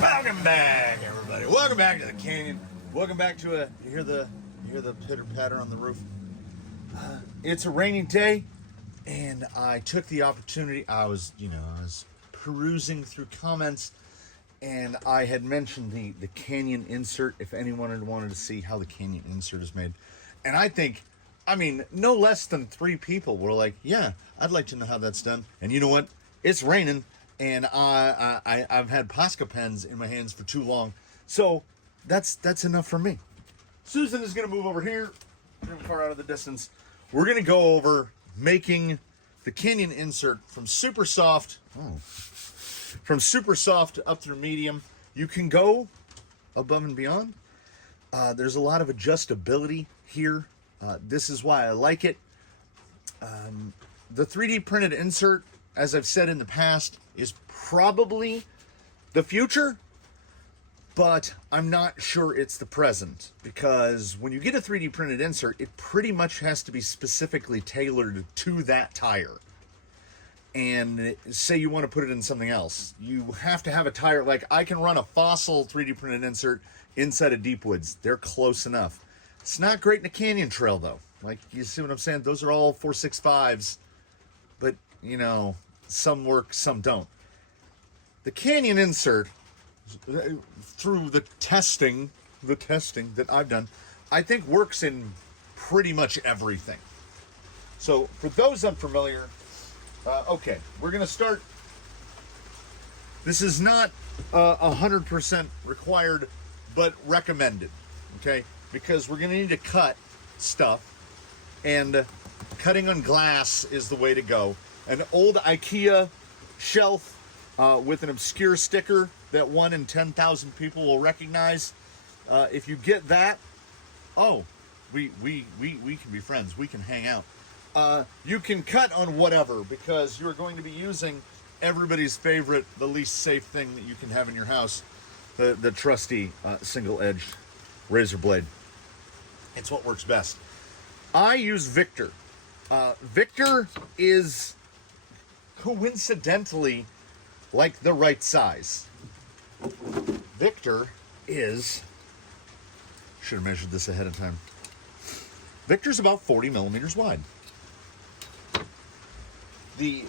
Welcome back, everybody. Welcome back to the canyon. Welcome back to you hear the pitter patter on the roof. It's a rainy day, and I took the opportunity. I was perusing through comments, and I had mentioned the canyon insert. If anyone wanted to see how the canyon insert is made, and I mean, no less than 3 people were like, "Yeah, I'd like to know how that's done." And you know what? It's raining. And I've had Posca pens in my hands for too long. So that's enough for me. Susan is going to move over here, far out of the distance. We're going to go over making the canyon insert from super soft, up through medium. You can go above and beyond. There's a lot of adjustability here. This is why I like it. The 3D printed insert, as I've said in the past, is probably the future, but I'm not sure it's the present, because when you get a 3D printed insert, it pretty much has to be specifically tailored to that tire. And say you want to put it in something else, you have to have a tire. Like, I can run a Fossil 3D printed insert inside of Deepwoods. They're close enough. It's not great in a canyon trail, though. Like, you see what I'm saying? Those are all 465s, but, some work, some don't. The canyon insert, through the testing that I've done, I think works in pretty much everything. So for those unfamiliar, okay, we're going to start. This is not 100% required, but recommended, okay? Because we're going to need to cut stuff, and cutting on glass is the way to go. An old IKEA shelf with an obscure sticker that 1 in 10,000 people will recognize. If you get that, we can be friends. We can hang out. You can cut on whatever, because you're going to be using everybody's favorite, the least safe thing that you can have in your house, the trusty single-edged razor blade. It's what works best. I use Victor. Victor is coincidentally like the right size. Victor is, should have measured this ahead of time. Victor's about 40 millimeters wide. The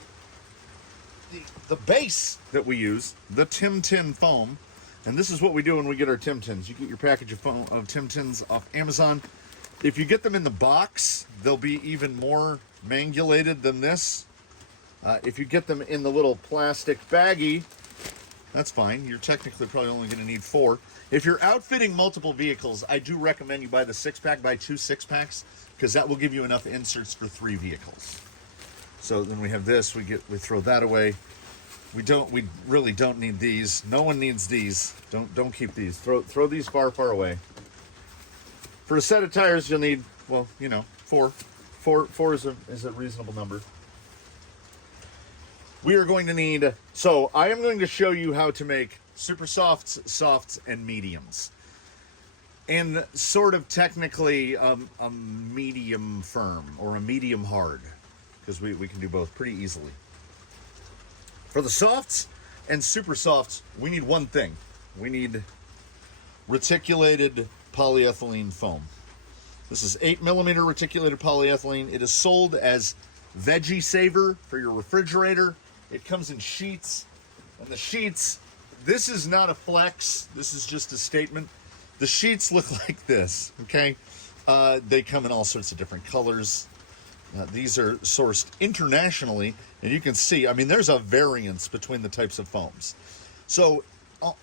base that we use, the Tim Tin foam, and this is what we do when we get our Tim Tins. You get your package of Tim Tins off Amazon. If you get them in the box, they'll be even more mangulated than this. If you get them in the little plastic baggie, that's fine. You're technically probably only going to need 4. If you're outfitting multiple vehicles, I do recommend you buy the 6-pack, buy 2 6-packs, because that will give you enough inserts for 3 vehicles. So then we have this, we throw that away. We really don't need these. No one needs these. Don't keep these. Throw these far away. For a set of tires, you'll need, 4. 4 is a reasonable number. We are going to need, so I am going to show you how to make super softs, softs, and mediums. And sort of technically a medium firm or a medium hard, because we can do both pretty easily. For the softs and super softs, we need one thing. We need reticulated polyethylene foam. This is 8 millimeter reticulated polyethylene. It is sold as Veggie Saver for your refrigerator. It comes in sheets, and the sheets, this is not a flex, this is just a statement. The sheets look like this, okay? They come in all sorts of different colors. These are sourced internationally, and you can see, I mean, there's a variance between the types of foams. So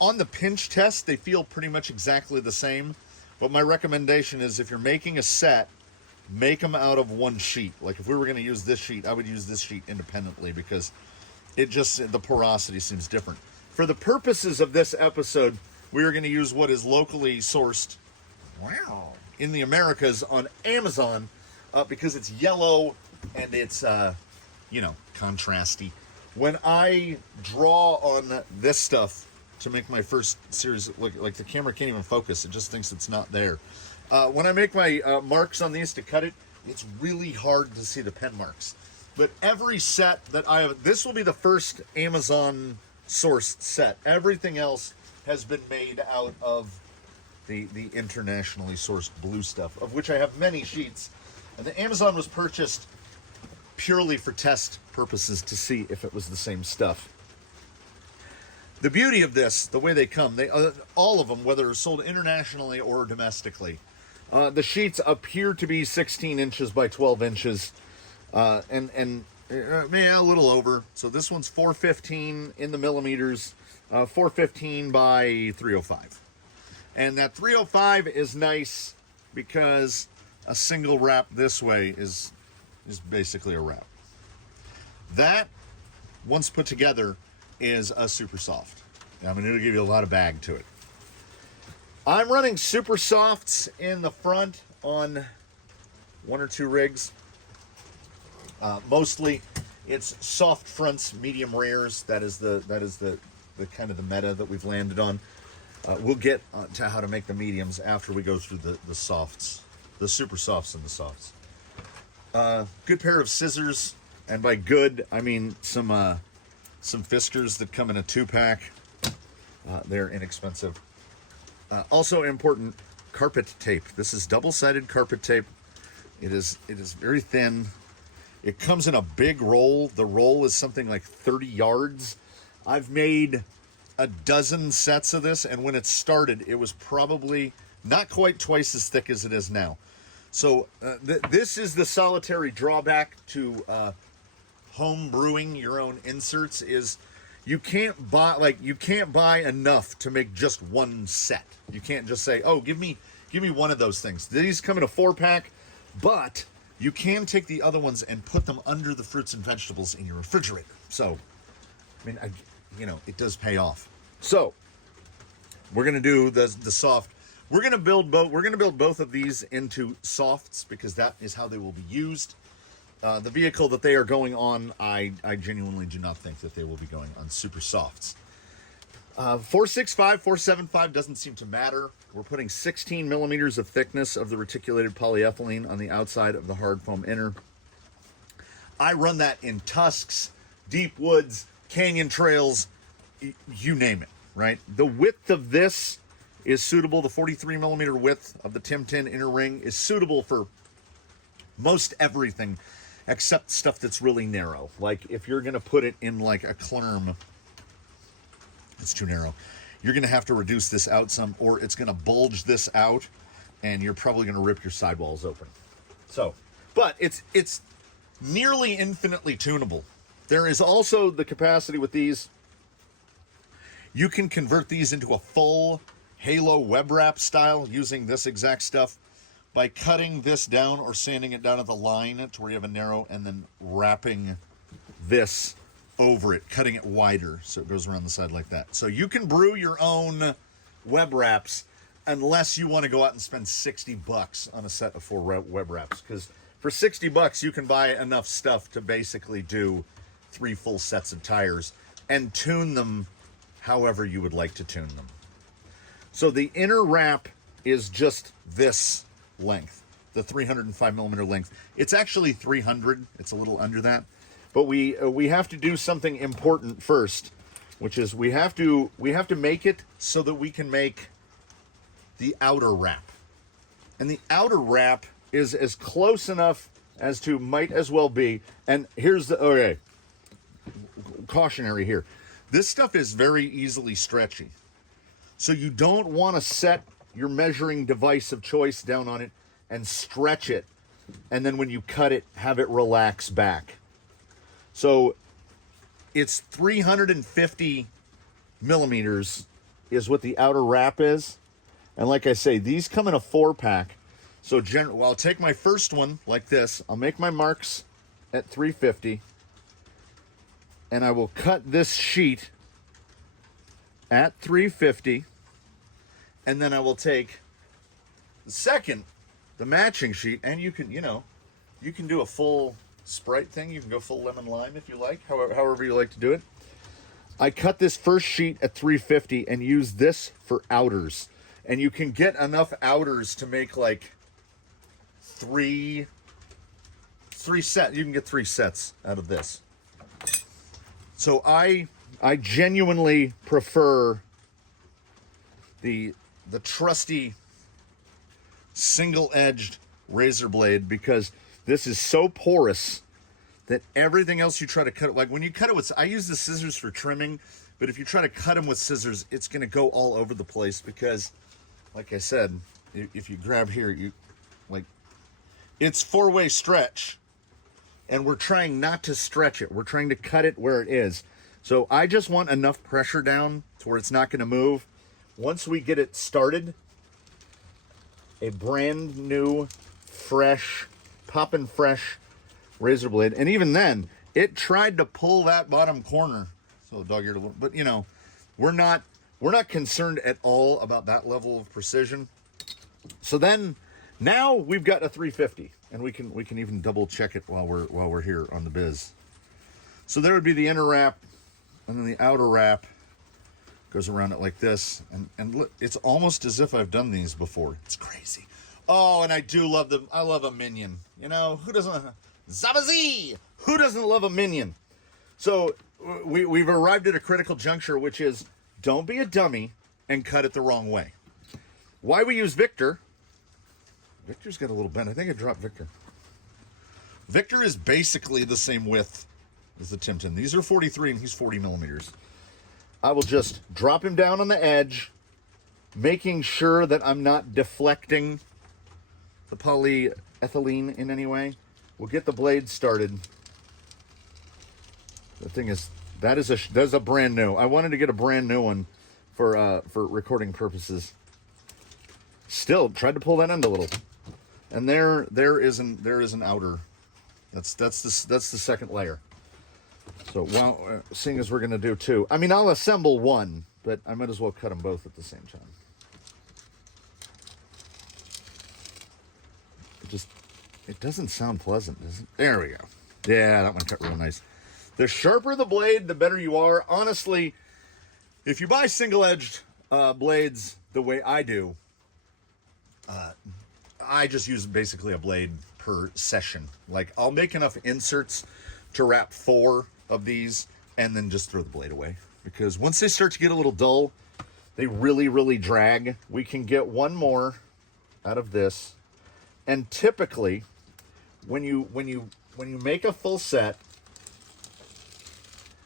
on the pinch test, they feel pretty much exactly the same, but my recommendation is if you're making a set, make them out of one sheet. Like if we were going to use this sheet, I would use this sheet independently, because the porosity seems different. For the purposes of this episode, we are going to use what is locally sourced in the Americas on Amazon, because it's yellow and it's, contrasty. When I draw on this stuff to make my first series, like the camera can't even focus. It just thinks it's not there. When I make my marks on these to cut it, it's really hard to see the pen marks. But every set that I have, this will be the first Amazon sourced set. Everything else has been made out of the internationally sourced blue stuff, of which I have many sheets. And the Amazon was purchased purely for test purposes to see if it was the same stuff. The beauty of this, the way they come, all of them, whether sold internationally or domestically, the sheets appear to be 16 inches by 12 inches, and yeah, a little over. So this one's 415 in the millimeters, 415 by 305. And that 305 is nice because a single wrap this way is basically a wrap. That, once put together, is a super soft. I mean, it'll give you a lot of bag to it. I'm running super softs in the front on one or two rigs. Mostly, it's soft fronts, medium rears. That is the kind of the meta that we've landed on. We'll get to how to make the mediums after we go through the softs, the super softs and the softs. Good pair of scissors, and by good I mean some Fiskars that come in a 2-pack. They're inexpensive. Also important, carpet tape. This is double-sided carpet tape. It is very thin. It comes in a big roll. The roll is something like 30 yards. I've made a dozen sets of this, and when it started, it was probably not quite twice as thick as it is now. So this is the solitary drawback to home brewing your own inserts, is you can't buy enough to make just one set. You can't just say, oh, give me one of those things. These come in a 4-pack, but you can take the other ones and put them under the fruits and vegetables in your refrigerator. So, I mean, it does pay off. So, we're gonna do the soft. We're gonna build both of these into softs because that is how they will be used. The vehicle that they are going on, I genuinely do not think that they will be going on super softs. 465, 475 doesn't seem to matter. We're putting 16 millimeters of thickness of the reticulated polyethylene on the outside of the hard foam inner. I run that in tusks, deep woods, canyon trails, you name it, right? The width of this is suitable. The 43 millimeter width of the Tim Tin inner ring is suitable for most everything except stuff that's really narrow. Like if you're going to put it in like a clerm, it's too narrow. You're going to have to reduce this out some, or it's going to bulge this out, and you're probably going to rip your sidewalls open. So, but it's nearly infinitely tunable. There is also the capacity with these. You can convert these into a full halo web wrap style using this exact stuff by cutting this down or sanding it down at the line to where you have a narrow, and then wrapping this over it, cutting it wider so it goes around the side like that. So you can brew your own web wraps unless you want to go out and spend $60 on a set of 4 web wraps, because for $60 you can buy enough stuff to basically do 3 full sets of tires and tune them however you would like to tune them. So the inner wrap is just this length, the 305 millimeter length. It's actually 300. It's a little under that. But we have to do something important first, which is we have to make it so that we can make the outer wrap. And the outer wrap is as close enough as to might as well be. And here's the, okay, cautionary here. This stuff is very easily stretchy. So you don't want to set your measuring device of choice down on it and stretch it, and then when you cut it, have it relax back. So it's 350 millimeters is what the outer wrap is. And like I say, these come in a 4-pack. So I'll take my first one like this. I'll make my marks at 350. And I will cut this sheet at 350. And then I will take the matching sheet, and you can do a full Sprite thing. You can go full lemon lime if you like, however you like to do it. I cut this first sheet at 350 and use this for outers. And you can get enough outers to make like three sets. You can get 3 sets out of this. So I genuinely prefer the trusty single-edged razor blade, because this is so porous that everything else you try to cut it, like when you cut it with, I use the scissors for trimming, but if you try to cut them with scissors, it's going to go all over the place because, like I said, if you grab here, you like, it's 4-way stretch, and we're trying not to stretch it. We're trying to cut it where it is. So I just want enough pressure down to where it's not going to move. Once we get it started, a brand new, fresh, poppin' fresh razor blade. And even then, it tried to pull that bottom corner. So dog-eared a little, but you know, we're not concerned at all about that level of precision. So then, now we've got a 350, and we can even double check it while we're here on the biz. So there would be the inner wrap, and then the outer wrap goes around it like this, and look, it's almost as if I've done these before. It's crazy. Oh, and I do love them. I love a minion. You know, who doesn't? Zabazi! Who doesn't love a minion? So we've arrived at a critical juncture, which is don't be a dummy and cut it the wrong way. Why we use Victor? Victor's got a little bend. I think I dropped Victor. Victor is basically the same width as the Timton. These are 43 and he's 40 millimeters. I will just drop him down on the edge, making sure that I'm not deflecting the polyethylene in any way. We'll get the blade started. The thing is, that's a brand new. I wanted to get a brand new one for recording purposes. Still tried to pull that end a little, and there is an outer. That's the second layer. So while seeing as we're gonna do two, I mean I'll assemble one, but I might as well cut them both at the same time. It doesn't sound pleasant, does it? There we go. Yeah, that one cut real nice. The sharper the blade, the better you are. Honestly, if you buy single-edged blades the way I do, I just use basically a blade per session. Like, I'll make enough inserts to wrap 4 of these and then just throw the blade away. Because once they start to get a little dull, they really, really drag. We can get one more out of this. And typically, when you make a full set,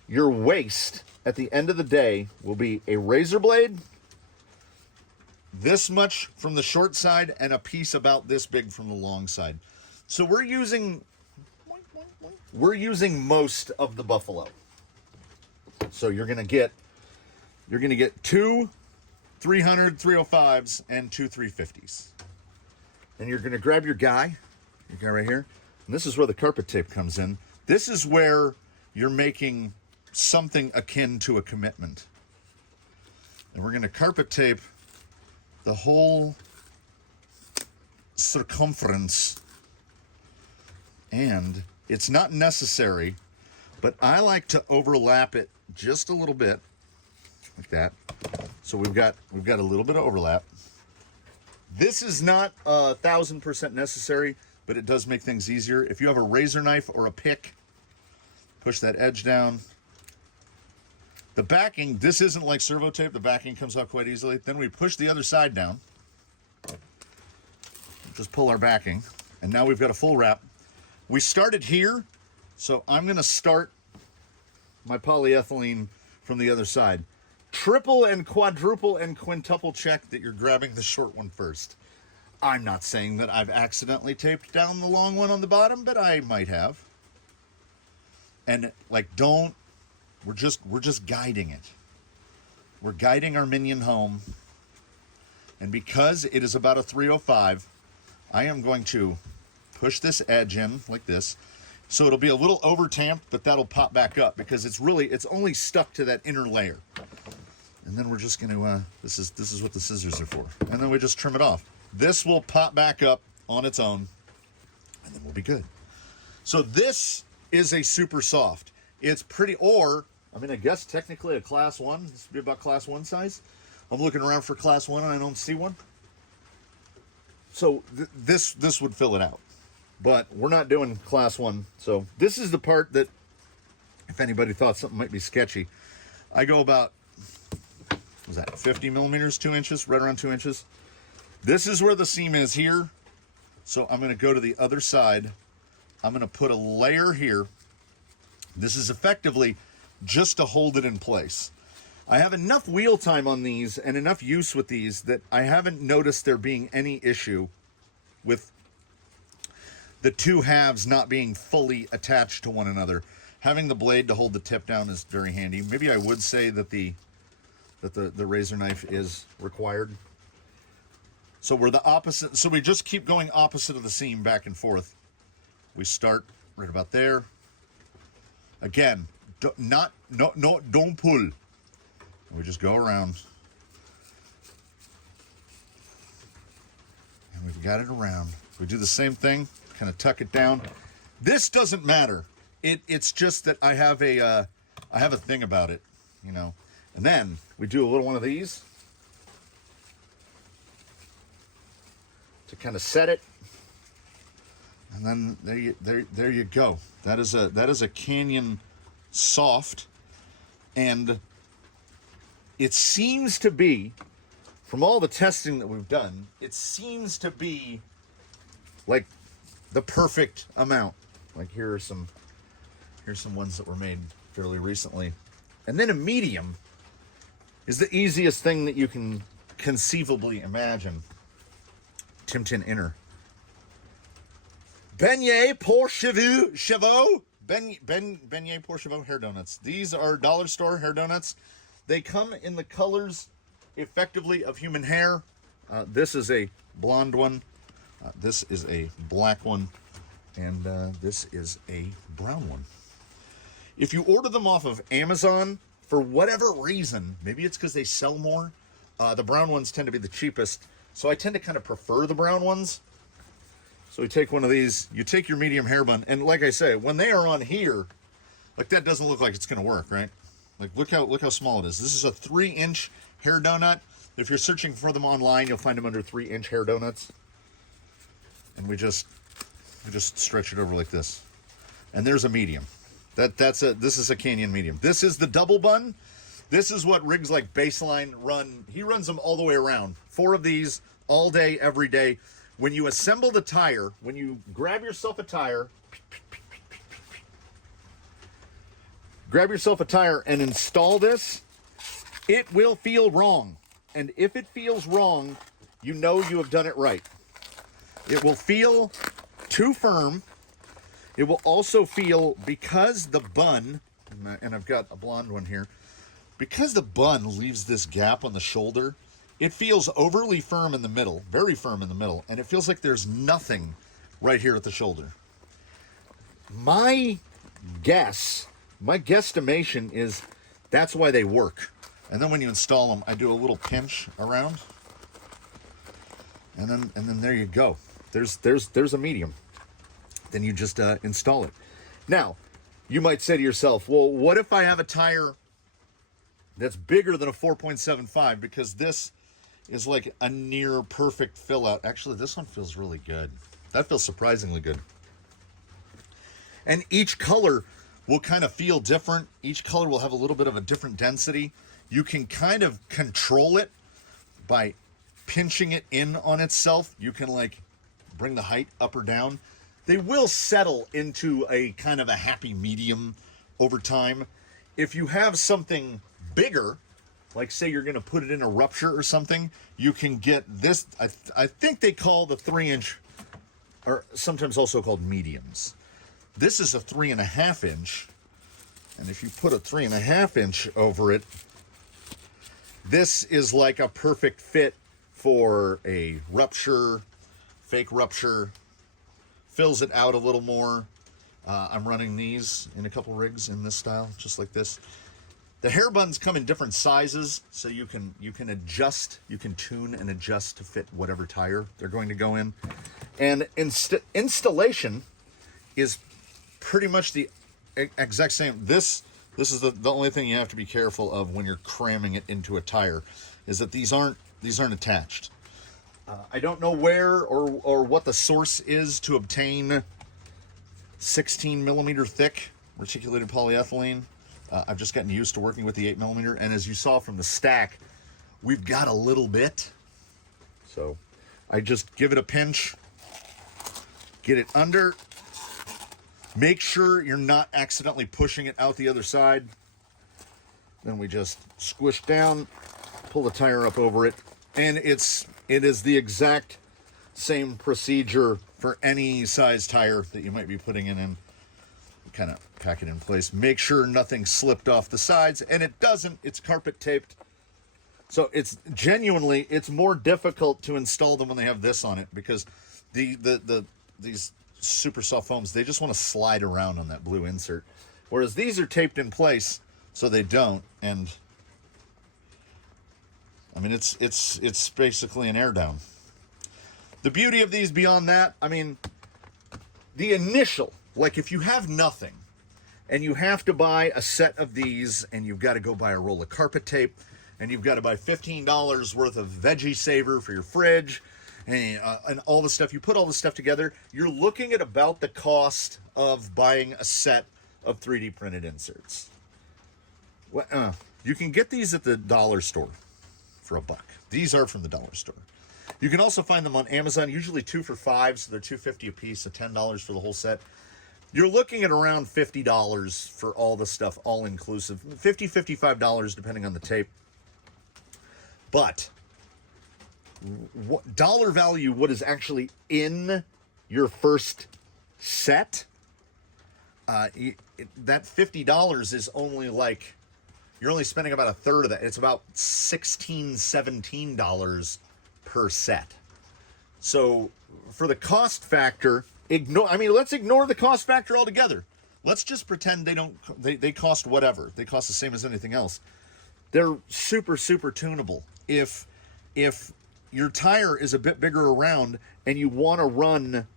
your waste at the end of the day will be a razor blade, this much from the short side, and a piece about this big from the long side. So we're using most of the buffalo. So you're gonna get 2 300 305s and 2 350s. And you're gonna grab your guy right here, and this is where the carpet tape comes in. This is where you're making something akin to a commitment. And we're gonna carpet tape the whole circumference. And it's not necessary, but I like to overlap it just a little bit, like that. So we've got a little bit of overlap. This is not 1000% necessary, but it does make things easier. If you have a razor knife or a pick, push that edge down. The backing, this isn't like servo tape. The backing comes out quite easily. Then we push the other side down. Just pull our backing. And now we've got a full wrap. We started here, so I'm going to start my polyethylene from the other side. Triple and quadruple and quintuple check that you're grabbing the short one first. I'm not saying that I've accidentally taped down the long one on the bottom, but I might have. And like, we're just guiding it. We're guiding our minion home. And because it is about a 305, I am going to push this edge in like this. So it'll be a little over tamped, but that'll pop back up because it's only stuck to that inner layer. And then we're just going to, this is what the scissors are for. And then we just trim it off. This will pop back up on its own, and then we'll be good. So this is a super soft. It's pretty, I guess technically a class 1. This would be about class 1 size. I'm looking around for class 1 and I don't see one. So this would fill it out. But we're not doing class 1. So this is the part that, if anybody thought something might be sketchy, I go about was that 50 millimeters, 2 inches, right around 2 inches. This is where the seam is here. So I'm going to go to the other side. I'm going to put a layer here. This is effectively just to hold it in place. I have enough wheel time on these and enough use with these that I haven't noticed there being any issue with the two halves not being fully attached to one another. Having the blade to hold the tip down is very handy. Maybe I would say that the razor knife is required. So we're the opposite. So we just keep going opposite of the seam back and forth. We start right about there. Again, don't pull. We just go around. And we've got it around. We do the same thing, kind of tuck it down. This doesn't matter. It's just that I have a thing about it, you know. And then we do a little one of these to kind of set it. And then there you go. That is a Canyon soft, and it seems to be, from all the testing that we've done, it seems to be like the perfect amount. Like here's some ones that were made fairly recently. And then a medium is the easiest thing that you can conceivably imagine. Tim Tin Inner. Beignet pour chevaux. Beignet pour chevaux hair donuts. These are dollar store hair donuts. They come in the colors, effectively, of human hair. This is a blonde one. This is a black one. And this is a brown one. If you order them off of Amazon, for whatever reason, maybe it's because they sell more, the brown ones tend to be the cheapest. So I tend to kind of prefer the brown ones. So we take one of these, you take your medium hair bun, and like I say, when they are on here, like that doesn't look like it's gonna work, right? Like look how small it is. This is a 3-inch hair donut. If you're searching for them online, you'll find them under 3-inch hair donuts. And we just stretch it over like this. And there's a medium. This is a Canyon medium. This is the double bun. This is what rigs like Baseline run. He runs them all the way around. 4 of these all day, every day. When you assemble the tire, when you grab yourself a tire, and install this, it will feel wrong. And if it feels wrong, you know you have done it right. It will feel too firm. It will also feel, because the bun, and I've got a blonde one here, because the bun leaves this gap on the shoulder, it feels overly firm in the middle, very firm in the middle, and it feels like there's nothing right here at the shoulder. My guesstimation is that's why they work. And then when you install them, I do a little pinch around, and then there you go. There's a medium. Then you just install it. Now, you might say to yourself, well, what if I have a tire that's bigger than a 4.75, because this is like a near perfect fill out. Actually, this one feels really good. That feels surprisingly good. And each color will kind of feel different. Each color will have a little bit of a different density. You can kind of control it by pinching it in on itself. You can like bring the height up or down. They will settle into a kind of a happy medium over time. If you have something bigger, like say you're going to put it in a rupture or something, you can get this. I think they call the 3-inch, or sometimes also called mediums. This is a 3.5-inch, and if you put a 3.5-inch over it, this is like a perfect fit for a rupture, fake rupture. Fills it out a little more. I'm running these in a couple rigs in this style, just like this. The hair buns come in different sizes, so you can adjust, you can tune and adjust to fit whatever tire they're going to go in. And installation is pretty much the exact same. This is the only thing you have to be careful of when you're cramming it into a tire, is that these aren't attached. I don't know where or what the source is to obtain 16 millimeter thick reticulated polyethylene. I've just gotten used to working with the 8 millimeter, and as you saw from the stack, we've got a little bit. So I just give it a pinch, get it under. Make sure you're not accidentally pushing it out the other side. Then we just squish down, pull the tire up over it, and it is the exact same procedure for any size tire that you might be putting it in. Kind of pack it in place. Make sure nothing slipped off the sides, and it doesn't. It's carpet taped. So it's genuinely, it's more difficult to install them when they have this on it, because these super soft foams, they just want to slide around on that blue insert, whereas these are taped in place so they don't. And I mean, it's basically an air down. The beauty of these beyond that, I mean, the initial, like if you have nothing and you have to buy a set of these, and you've got to go buy a roll of carpet tape, and you've got to buy $15 worth of veggie saver for your fridge, and all the stuff, you put all the stuff together, you're looking at about the cost of buying a set of 3D printed inserts. Well, you can get these at the dollar store for $1. These are from the dollar store. You can also find them on Amazon, usually 2 for $5, so they're $2.50 a piece, so $10 for the whole set. You're looking at around $50 for all the stuff, all inclusive. $50, $55 depending on the tape. But dollar value, what is actually in your first set, that $50 is only like, you're only spending about a third of that. It's about $16, $17 per set. So for the cost factor, let's ignore the cost factor altogether. Let's just pretend they cost whatever. They cost the same as anything else. They're super, super tunable. If your tire is a bit bigger around and you want to run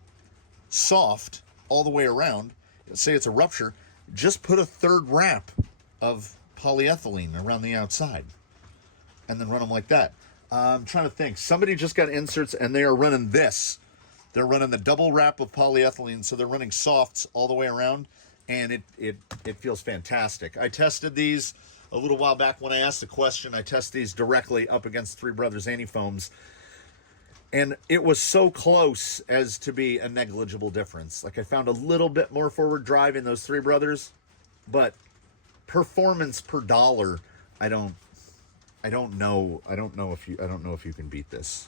soft all the way around, say it's a rupture, just put a third wrap of polyethylene around the outside and then run them like that. I'm trying to think. Somebody just got inserts and they are running this. They're running the double wrap of polyethylene, so they're running softs all the way around, and it feels fantastic. I tested these a little while back when I asked the question. I tested these directly up against Three Brothers Anti-Foams, and it was so close as to be a negligible difference. Like, I found a little bit more forward drive in those Three Brothers, but performance per dollar, I don't know if you can beat this.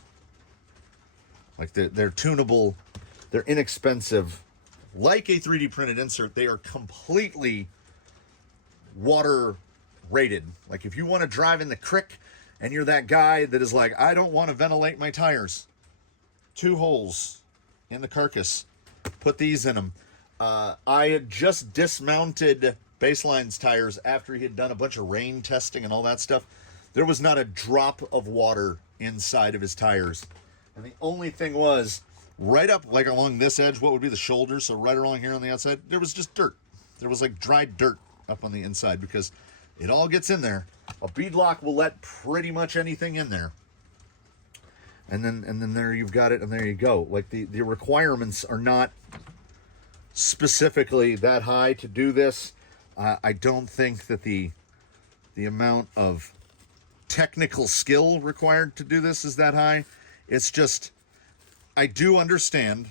Like, they're tunable, they're inexpensive. Like a 3D printed insert, they are completely water rated. Like, if you want to drive in the creek and you're that guy that is like, I don't want to ventilate my tires, 2 holes in the carcass, put these in them. I had just dismounted Baseline's tires after he had done a bunch of rain testing and all that stuff. There was not a drop of water inside of his tires. And the only thing was, right up, like along this edge, what would be the shoulder, so right along here on the outside, there was just dirt. There was like dried dirt up on the inside, because it all gets in there. A beadlock will let pretty much anything in there. And then there you've got it, and there you go. Like, the requirements are not specifically that high to do this. I don't think that the amount of technical skill required to do this is that high. It's just, I do understand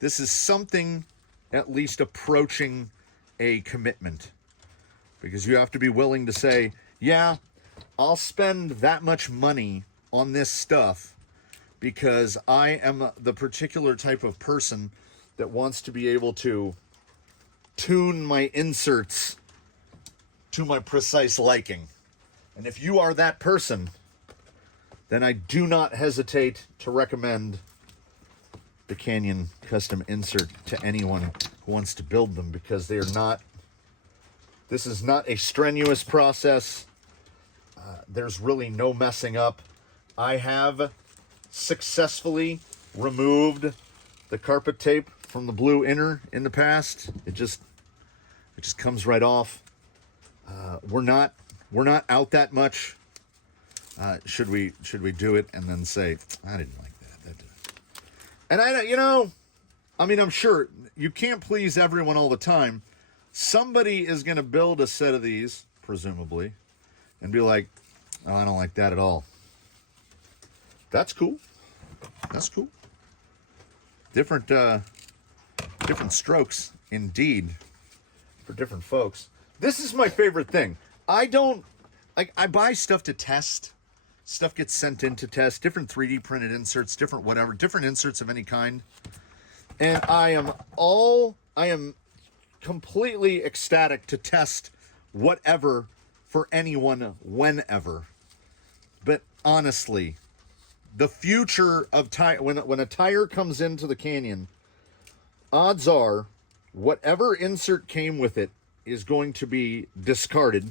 this is something at least approaching a commitment, because you have to be willing to say, yeah, I'll spend that much money on this stuff because I am the particular type of person that wants to be able to tune my inserts to my precise liking. And if you are that person, then I do not hesitate to recommend the Canyon custom insert to anyone who wants to build them, because they are not, this is not a strenuous process. There's really no messing up. I have successfully removed the carpet tape from the blue inner in the past. It just comes right off. We're not out that much. Should we do it and then say, I didn't like that. And I'm sure you can't please everyone all the time. Somebody is going to build a set of these, presumably, and be like, oh, I don't like that at all. That's cool. That's cool. Different strokes, indeed, for different folks. This is my favorite thing. I buy stuff to test. Stuff gets sent in to test. Different 3D printed inserts, different whatever, different inserts of any kind. And I am completely ecstatic to test whatever for anyone whenever. But honestly, the future of tire, when a tire comes into the canyon, odds are whatever insert came with it is going to be discarded,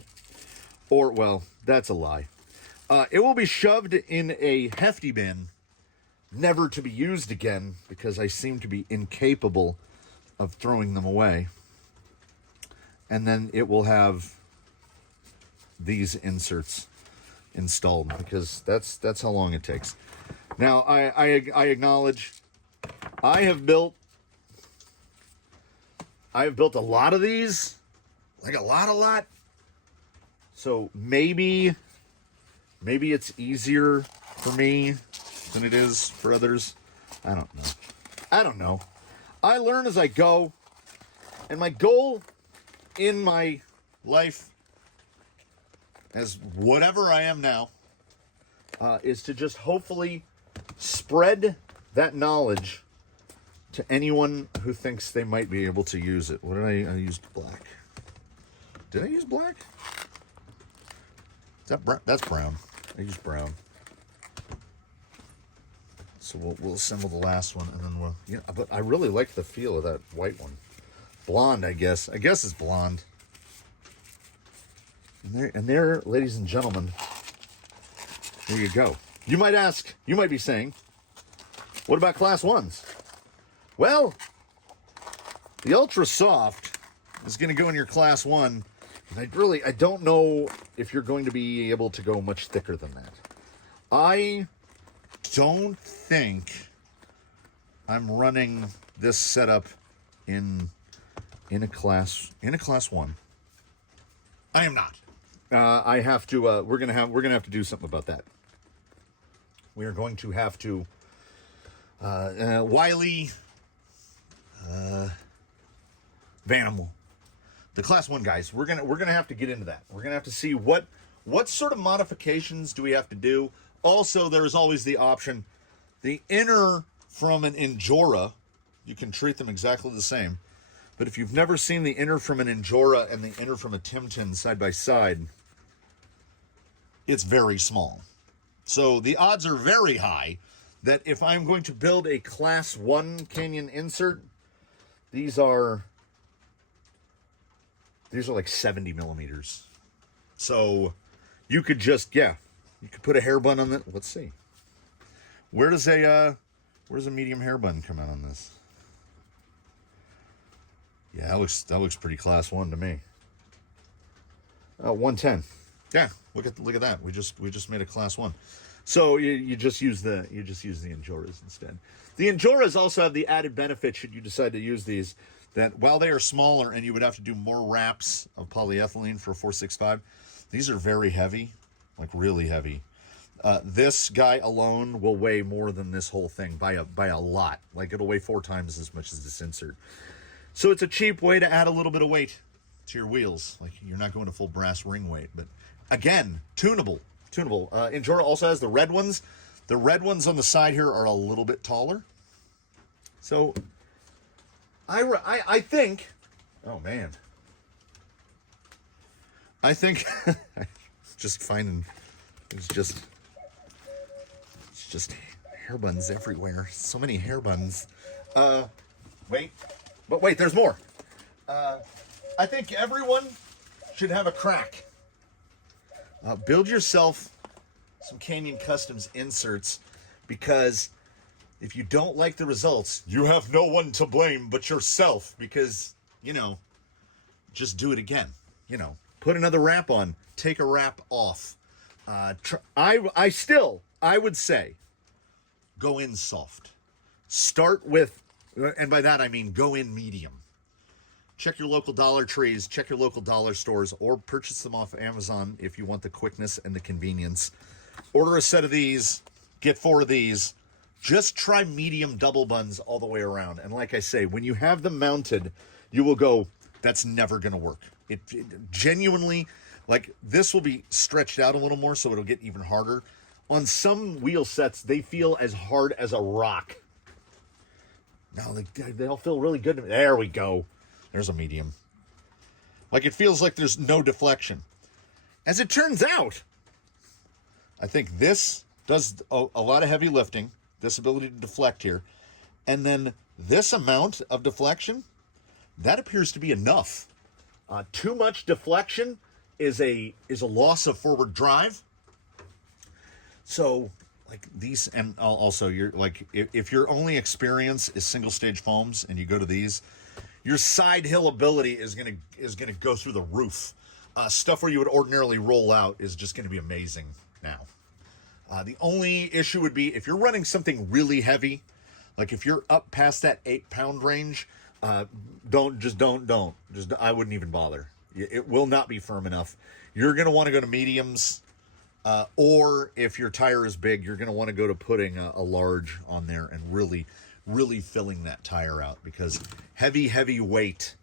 or, well, that's a lie. It will be shoved in a hefty bin, never to be used again, because I seem to be incapable of throwing them away. And then it will have these inserts installed, because that's how long it takes. Now, I acknowledge I have built a lot of these, like a lot. So maybe it's easier for me than it is for others. I don't know. I learn as I go, and my goal in my life, as whatever I am now, is to just hopefully spread that knowledge to anyone who thinks they might be able to use it. What did I used black. Did I use black? Is that brown? That's brown. I used brown. So we'll assemble the last one, and then we'll... Yeah, but I really like the feel of that white one. Blonde, I guess. I guess it's blonde. And there, ladies and gentlemen, there you go. You might ask, you might be saying, what about class 1s? Well, the Ultra Soft is going to go in your class 1. And I don't know if you're going to be able to go much thicker than that. I don't think I'm running this setup in a class 1. I am not. I have to. We're gonna have to do something about that. We are going to have to. Wiley, Vanimal, the class 1 guys. We're gonna have to get into that. We're gonna have to see what sort of modifications do we have to do. Also, there's always the option, the inner from an Injora. You can treat them exactly the same. But if you've never seen the inner from an Injora and the inner from a Timton side by side, it's very small. So the odds are very high that if I'm going to build a class 1 Canyon insert, these are like 70 millimeters. So you could just, you could put a hair bun on that. Let's see. Where does a medium hair bun come out on this? Yeah, that looks pretty class 1 to me. 110. Yeah, look at that. We just made a class 1. So you just use the Injoras instead. The Injoras also have the added benefit, should you decide to use these, that while they are smaller and you would have to do more wraps of polyethylene for a 465, these are very heavy, like really heavy. This guy alone will weigh more than this whole thing by a lot. Like it'll weigh 4 times as much as this insert. So it's a cheap way to add a little bit of weight to your wheels. Like you're not going to full brass ring weight, but again, tunable. Injora also has the red ones. The red ones on the side here are a little bit taller. So I think, oh man, I think just finding it's just hair buns everywhere. So many hair buns. Wait, there's more. I think everyone should have a crack. Build yourself some Canyon Customs inserts, because if you don't like the results, you have no one to blame but yourself, because, just do it again. Put another wrap on, take a wrap off. I would say go in soft. Start with, and by that I mean go in medium. Check your local Dollar Trees, check your local dollar stores, or purchase them off Amazon if you want the quickness and the convenience. Order a set of these, get 4 of these. Just try medium double buns all the way around. And like I say, when you have them mounted, you will go, that's never going to work. It genuinely, like, this will be stretched out a little more, so it'll get even harder. On some wheel sets, they feel as hard as a rock. Now, they'll feel really good. There we go. There's a medium. Like, it feels like there's no deflection. As it turns out, I think this does a lot of heavy lifting, this ability to deflect here. And then this amount of deflection, that appears to be enough. Too much deflection is a loss of forward drive. So, like these, and also you're like, if your only experience is single stage foams and you go to these, your side hill ability is gonna go through the roof. Stuff where you would ordinarily roll out is just gonna be amazing now. The only issue would be if you're running something really heavy, like if you're up past that 8-pound range, I wouldn't even bother. It will not be firm enough. You're going to want to go to mediums, or if your tire is big, you're going to want to go to putting a large on there and really, really filling that tire out, because heavy weight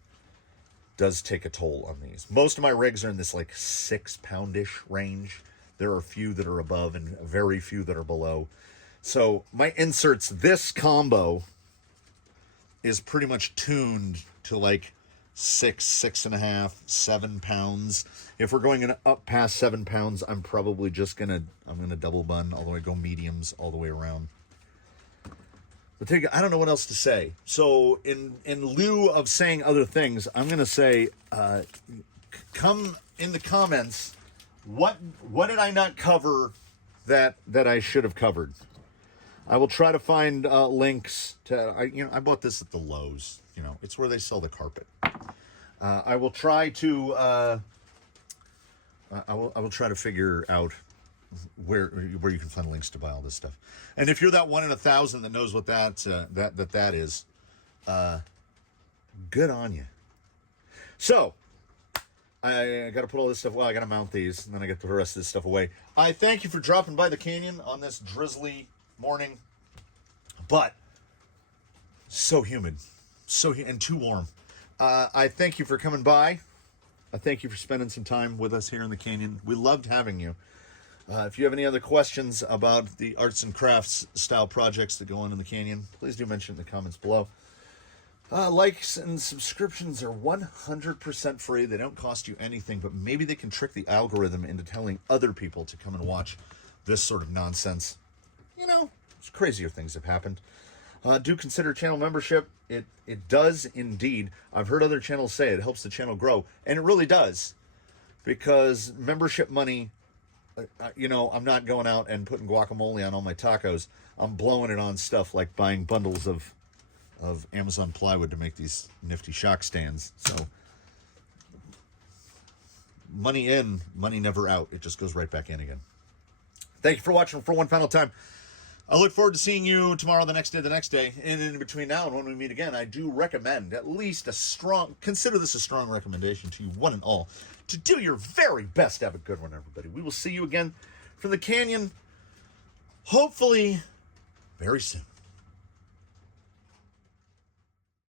does take a toll on these. Most of my rigs are in this like 6-poundish range. There are a few that are above and very few that are below. So my inserts, this combo is pretty much tuned to like 6.5, 7 pounds. If we're going up past 7 pounds, I'm probably just I'm gonna double bun all the way, go mediums all the way around. But I don't know what else to say. So in lieu of saying other things, I'm gonna say, come in the comments. What did I not cover that I should have covered? I will try to find links to. I bought this at the Lowe's. It's where they sell the carpet. I will try to. I will try to figure out where you can find links to buy all this stuff. And if you're that 1 in 1,000 that knows what that is, good on you. So. I got to put all this stuff, I got to mount these, and then I get the rest of this stuff away. I thank you for dropping by the canyon on this drizzly morning, but so humid, and too warm. I thank you for coming by. I thank you for spending some time with us here in the canyon. We loved having you. If you have any other questions about the arts and crafts style projects that go on in the canyon, please do mention in the comments below. Likes and subscriptions are 100% free. They don't cost you anything, but maybe they can trick the algorithm into telling other people to come and watch this sort of nonsense. Crazier things have happened. Do consider channel membership. It does indeed. I've heard other channels say it helps the channel grow, and it really does, because membership money, I'm not going out and putting guacamole on all my tacos. I'm blowing it on stuff like buying bundles of Amazon plywood to make these nifty shock stands. So money in, money never out. It just goes right back in again. Thank you for watching for one final time. I look forward to seeing you tomorrow, the next day. And in between now and when we meet again, I do recommend at least consider this a strong recommendation to you one and all, to do your very best. Have a good one, everybody. We will see you again from the canyon, hopefully very soon.